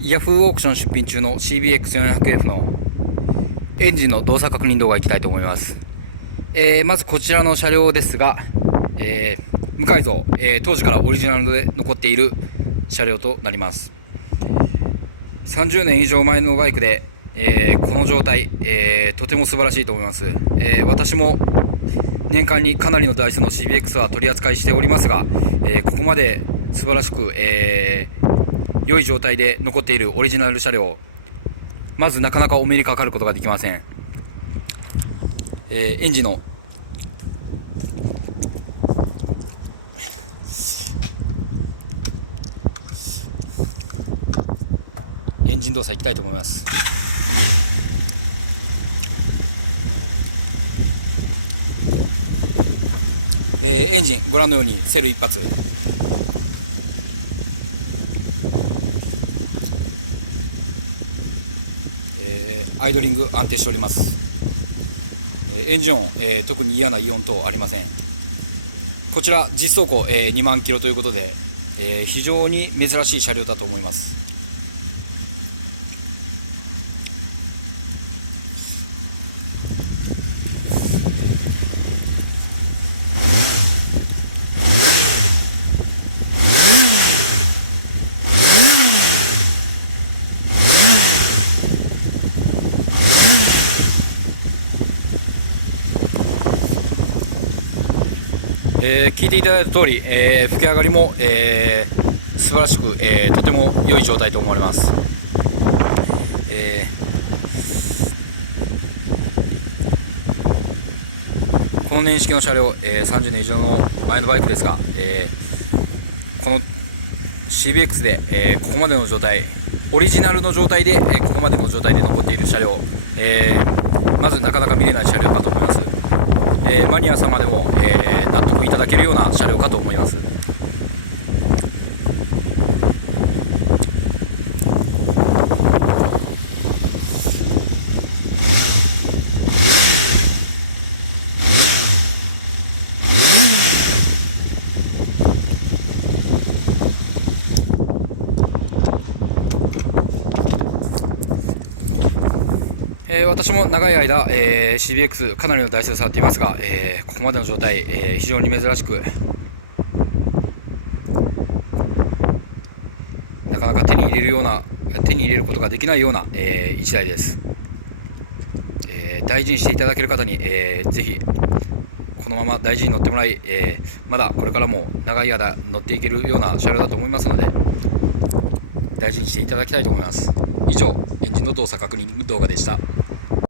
ヤフーオークション出品中の CBX400F のエンジンの動作確認動画いきたいと思います。まずこちらの車両ですが、無改造、当時からオリジナルで残っている車両となります。30年以上前のバイクで、この状態、とても素晴らしいと思います。私も年間にかなりの台数の CBX は取り扱いしておりますが、ここまで素晴らしく、良い状態で残っているオリジナル車両、まずなかなかお目にかかることができません。エンジンの動作いきたいと思います。エンジンご覧のようにセル一発、アイドリング安定しております。エンジン音、特に嫌な異音等ありません。こちら実走行、2万キロということで、非常に珍しい車両だと思います。聞いていただいた通り、吹き上がりも、素晴らしく、とても良い状態と思われます。この年式の車両、30年以上の前のバイクですが、この CBX で、ここまでの状態、オリジナルの状態で、ここまでの状態で残っている車両、まずなかなか見れない車両かと思います。マニア様でも、納得いただけるような車両かと思います。私も長い間、CBX かなりの台数触っていますが、ここまでの状態、非常に珍しく、なかなか手に入れることができないような、1台です。大事にしていただける方に、ぜひこのまま大事に乗ってもらい、まだこれからも長い間乗っていけるような車両だと思いますので、大事にしていただきたいと思います。以上、エンジンの動作確認動画でした。